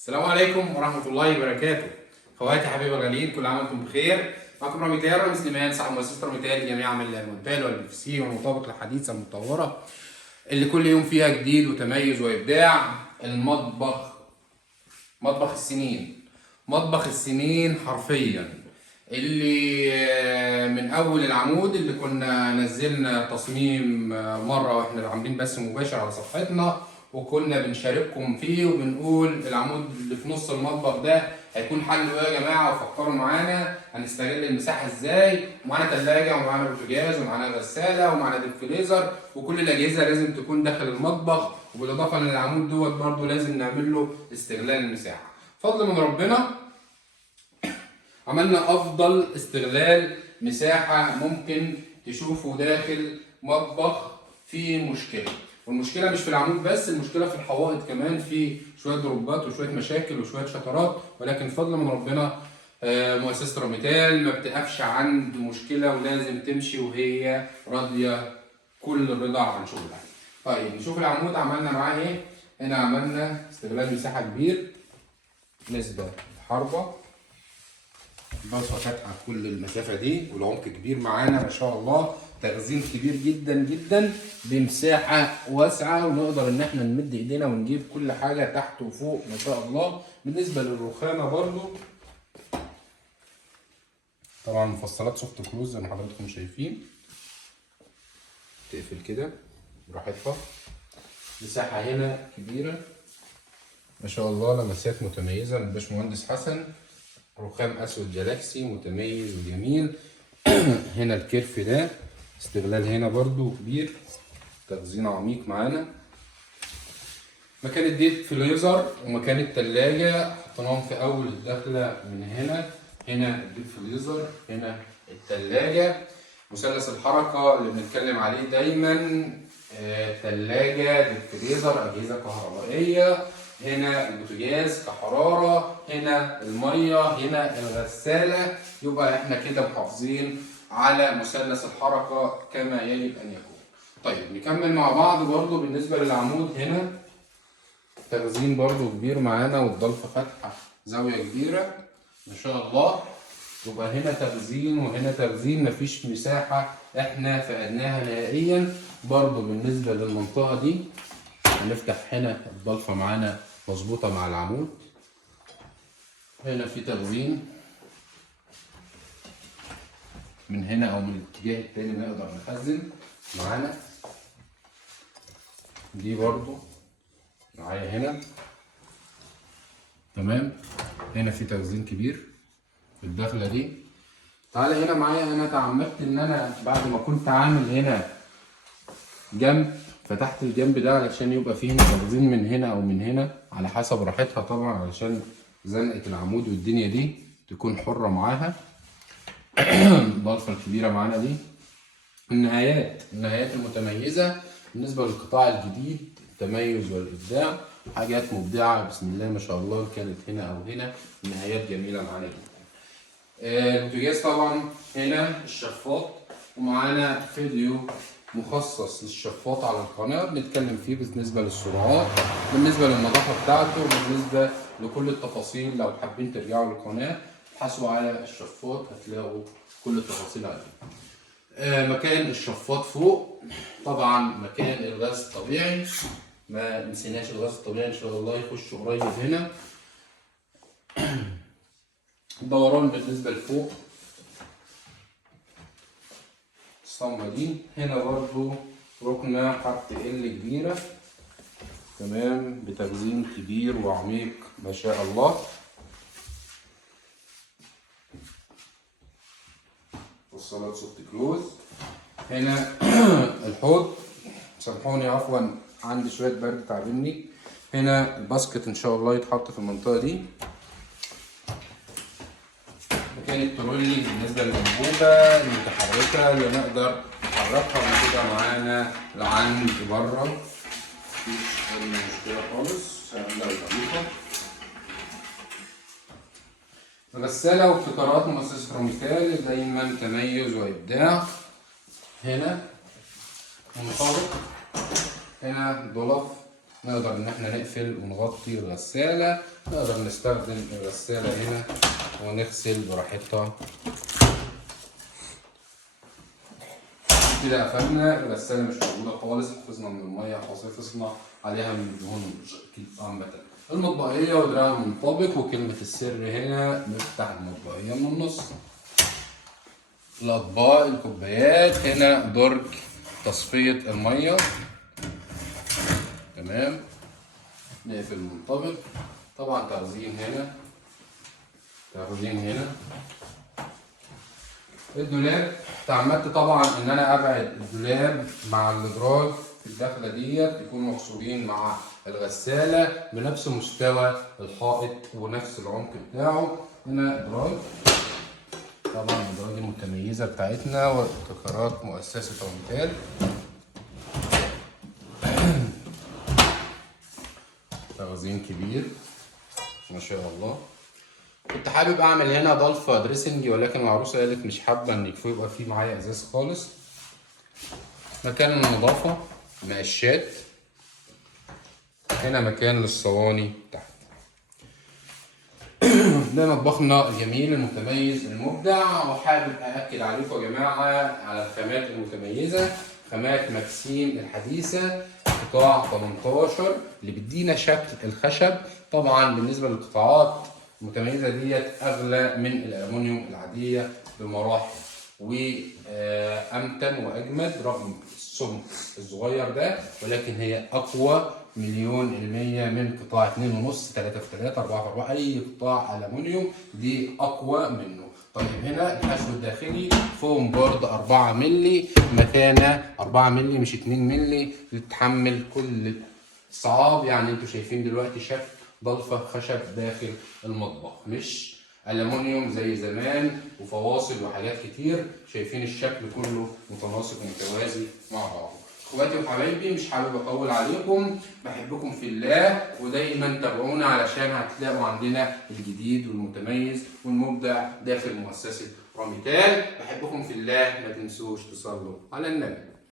السلام عليكم ورحمة الله وبركاته. خواتي حبيبي الغاليين، كل عام وانتم بخير. معكم رامي تيار رامي سليمان، صاحب مؤسسة رامي تيار لجميع عمل المونتال والبي والمطابق الحديثة المتطورة اللي كل يوم فيها جديد وتميز وإبداع. مطبخ السنين، مطبخ السنين حرفيا، اللي من اول العمود اللي كنا نزلنا تصميم مره واحنا عاملين بث مباشر على صفحتنا، وكنا بنشارككم فيه وبنقول العمود اللي في نص المطبخ ده هيكون حله ايه يا جماعه، وفكروا معانا هنستغل المساحه ازاي. ومعانا ثلاجه ومعانا بوتاجاز ومعانا غساله ومعانا ديب فريزر، وكل الاجهزه لازم تكون داخل المطبخ، وبالاضافه للعمود دوت برده لازم نعمل له استغلال المساحه. فضل من ربنا عملنا افضل استغلال مساحه ممكن تشوفوا داخل مطبخ فيه مشكله. والمشكله مش في العمود بس، المشكله في الحوائط كمان، في شويه دروبات وشويه مشاكل وشويه شطرات، ولكن فضل من ربنا مؤسسه راميتال ما بتقفش عند مشكله ولازم تمشي وهي راضيه كل الرضا عن شغلها. طيب نشوف العمود عملنا معاه ايه. هنا عملنا استغلال مساحه كبير نسبه حربه، البصمه فاتحه كل المسافه دي، والعمق كبير معانا ما شاء الله، تخزين كبير جدا جدا بمساحه واسعه، ونقدر ان احنا نمد ايدينا ونجيب كل حاجه تحت وفوق ما شاء الله. بالنسبه للرخامه برضو طبعا مفصلات سوفت كلوز زي ما حضراتكم شايفين، تقفل كده براحتها. مساحه هنا كبيره ما شاء الله، لمسات متميزه من الباشمهندس حسن، رخام اسود جالاكسي متميز وجميل. هنا الكرف ده استغلال هنا برضو كبير، تخزين عميق معانا. مكان الديب فريزر ومكان التلاجة حطيناهم في اول الدخله من هنا. هنا الديب فريزر، هنا التلاجة. مثلث الحركه اللي بنتكلم عليه دايما، تلاجة، ديب فريزر، اجهزه كهربائيه، هنا البوتاجاز كحراره، هنا الميه، هنا الغساله. يبقى احنا كده محافظين على مثلث الحركه كما يجب ان يكون. طيب نكمل مع بعض برضو. بالنسبه للعمود هنا تخزين برضو كبير معانا، والضلفه فاتحه زاويه كبيره ما شاء الله. يبقى هنا تخزين وهنا تخزين، مفيش مساحه احنا فقدناها نهائيا. برضو بالنسبه للمنطقه دي هنفتح هنا الضلفه معانا مظبوطه مع العمود. هنا في تخزين من هنا او من الاتجاه التاني نقدر نخزن معانا. دي برضو معايا هنا تمام. هنا في تخزين كبير في الدخله دي. تعالى هنا معايا، انا تعمدت ان انا بعد ما كنت عامل هنا جنب فتحت الجنب ده علشان يبقى فيه هنا تخزين من هنا او من هنا على حسب راحتها طبعا، علشان زنقه العمود والدنيا دي تكون حره معاها. الضلفه الكبيره معانا دي، النهايات المتميزه بالنسبه للقطاع الجديد، التميز والابداع، حاجات مبدعه بسم الله ما شاء الله، كانت هنا او هنا النهايات جميله معانا جدا. البوتاجاز طبعا هنا الشفاط، ومعانا فيديو مخصص للشفاط على القناه بنتكلم فيه بالنسبه للسرعات، بالنسبه للنظافه بتاعته، بالنسبه لكل التفاصيل. لو حابين ترجعوا للقناه ابحثوا على الشفاط هتلاقوا كل التفاصيل عليه. مكان الشفاط فوق طبعا مكان الغاز الطبيعي، ما نسيناش الغاز الطبيعي ان شاء الله يخش قريب هنا. دوران بالنسبه لفوق الصمه دي. هنا برضو ركنه حرف ال كبيره تمام، بتخزين كبير وعميق ما شاء الله. وصلات سوفت كلوز. هنا الحوض، سامحوني عفوا عندي شويه برد تعبني. هنا الباسكت ان شاء الله يتحط في المنطقه دي. مكان الترولي بالنسبه للانبوبه المتحركه اللي نقدر نحركها وناخدها معانا لعند بره، مفيش اي مشكله خالص، سهله وظريفه. غسالة وابتكارات مؤسسة راميتال دايما تميز وإبداع. هنا منطلق، هنا ضلف نقدر ان احنا نقفل ونغطي الغسالة. نقدر نستخدم الغسالة هنا ونغسل براحتها. كده قفلنا الغسالة، مش موجودة خالص، حفظنا من المية، حفظنا عليها من الدهون عامة. المطبقية ودراعها منطبق، وكلمة السر هنا نفتح المطبقية من النص. الأطباق الكوبايات هنا درج تصفية المية. تمام، نقفل المنطبق. طبعا تخزين هنا، تخزين هنا. الدولاب تعمدت طبعا ان انا ابعد الدولاب مع الادراج في الدخله ديت يكونوا مفصولين مع الغساله بنفس مستوى الحائط ونفس العمق بتاعه. هنا ادراج، طبعا الادراج المتميزه بتاعتنا وابتكارات مؤسسه روميتال. تخزين كبير ما شاء الله. كنت حابب اعمل هنا ضلفه دريسنج، ولكن العروسه قالت مش حابه ان يبقى فيه معايا ازاز خالص. مكان النظافه، مقشات. هنا مكان للصواني تحت. ده مطبخنا الجميل المتميز المبدع. وحابب ااكد عليكم يا جماعه على الخامات المتميزه، خامات ماكسيم الحديثه قطاع 18 اللي بيدينا شكل الخشب. طبعا بالنسبه للقطاعات المتميزه ديت اغلى من الالومنيوم العاديه بمراحل، وامتن واجمد رغم السمك الصغير ده، ولكن هي اقوى مليون المية من قطاع 2.5 3 في 3 4 في 4. اي قطاع الومنيوم دي اقوى منه. طيب هنا الحشو الداخلي فوم بورد 4 مللي، متانه 4 مللي مش 2 مللي، تتحمل كل الصعاب. يعني انتوا شايفين دلوقتي شكل ضلفه خشب داخل المطبخ، مش ألمونيوم زي زمان وفواصل وحاجات كتير. شايفين الشكل كله متناسق ومتوازي مع بعضه. اخواتي وحبايبي، مش حابب اطول عليكم، بحبكم في الله، ودايما تابعونا علشان هتلاقوا عندنا الجديد والمتميز والمبدع داخل مؤسسة روميتال. بحبكم في الله، ما تنسوش تصلوا على النبي.